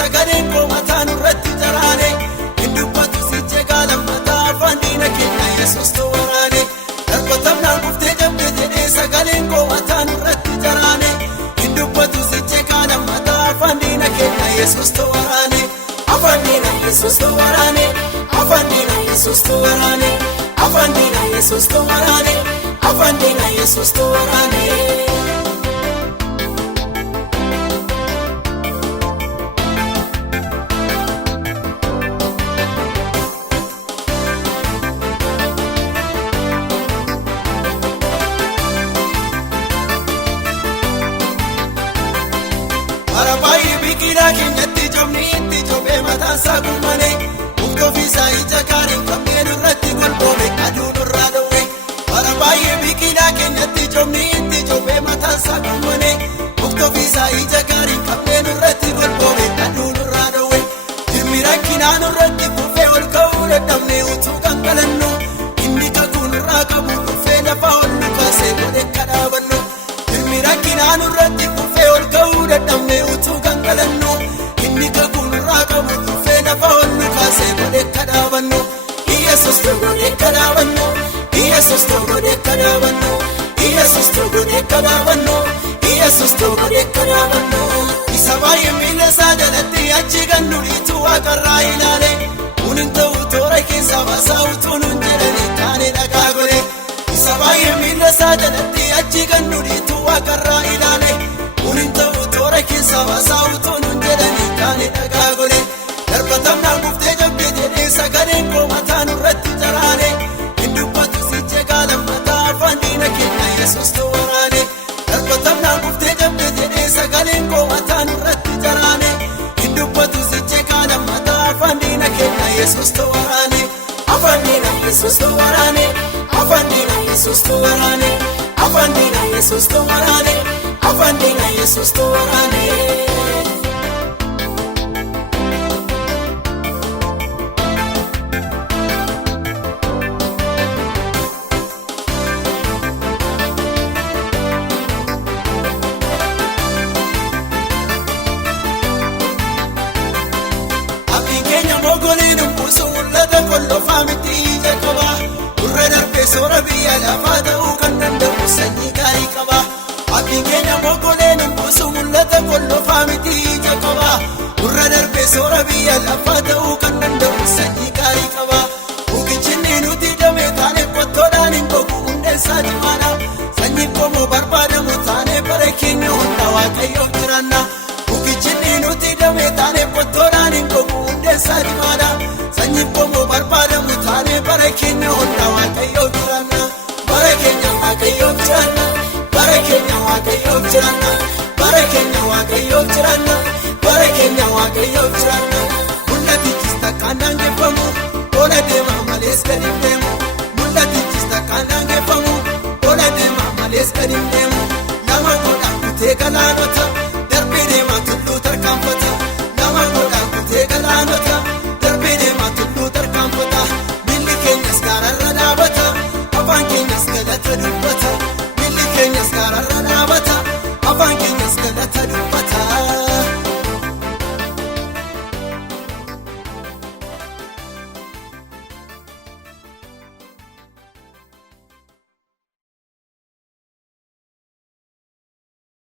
sagaleen koo mataa nurratti jaraane hin dubbatu sichee gaalammataa afaan diina keenya Yesuus tu waraane darbatamnaan kuftee jabde jedhee sagaleen koo mataa nurratti jaraane hin dubbatu sichee gaalammataa afaan diina keenya Yesuus tu waraane afaan diina Yesuus tu waraane afaan diina Yesuus tu waraane afaan diina Yesuus tu waraane afaan diina Yesuus tu waraane. Arabayi bikila kenyatti jomni itti jobee mataan isaa gummane uffisa ija gaariin qabeen irratti golboome aduun irraa dhowwe. Arabayi bikila kenyatti jomni itti jobee mataan isaa gummane uffisa ija gaariin qabeen irratti golboome aduun irraa dhowwe. Dhimmi rakkinaan irratti kufee ol ka'uu dadhabne utuu gangalannu inni kakuun irraa qabu kufee lafa ol nu kaasee godhe kadhaabannu. Dhimmi rakkinaan irratti kufee ol ka'uu dadhabne utuu gangalannu inni kakuun irraa qabu kufee lafa ol nu kaasee godhe kadhaabannu. Yesuus tu godhe kadhaabannu Yesuus tu godhe kadhaabannu Yesuus tu godhe kadhaabannu Yesuus tu godhe kadhaabannu. Isa baay'ee miila isaa jalatti achi gannu dhiitu waaqarraa ilaale kunin ta'u toora keessa baasaa utuu nun jedhani taane dhagaa godhe. Isa baay'ee miila isaa jalatti achi gannu dhiitu waaqarraa ilaale kunin ta'u toora keessa baasaa utuu nun jedhani taane dhagaa godhe. Darbatamnaan kuftee jabde jedhee sagaleen koo mataa nurratti jaraane hin dubbatu sichee gaalammataa afaan diina keenya Yesuus tu waraane. Darbatamnaan kuftee jabde jedhee sagaleen koo mataa nurratti jaraane hin dubbatu sichee gaalammataa afaan diina keenya Yesuus tu waraane afaan diina Yesuus tu waraane afaan diina Yesuus tu waraane afaan diina Yesuus tu waraane afaan diina Yesuus tu waraane. Mogoleen umbuusu mul'ata kollofaa miti ija qaba gurra darbee soora biyya lafaa ta'uu kan danda'u sanyii gaarii qaba. Abdiin keenya mogoleen umbuusu mul'ata kollofaa miti ija qaba gurra darbee soora biyya lafaa ta'uu kan danda'u sanyii gaarii qaba. Mukichi nuti damee taane qottoodhaan hin gogu hundeessaa jimaadha sanyii qomoo barbaadamu taane bara keenya hunda waaqayyoof jiraanna. Mukichi nuti damee taane qottoodhaan hin gogu saadimaadha sanyii qomoo barbaadamu taane bara keenya hunda waaqayyoof jiraanna. Bara keenya waaqayyoof jiraanna bara keenya waaqayyoof jiraanna bara keenya waaqayyoof jiraanna bara keenya waaqayyoof jiraanna. Mul'atichis takkaan daangeffamu ola deema malees gad hin deemu. Mul'atichis takkaan daangeffamu ola deema malees gad hin deemu. Lama godhaan kutee galaanota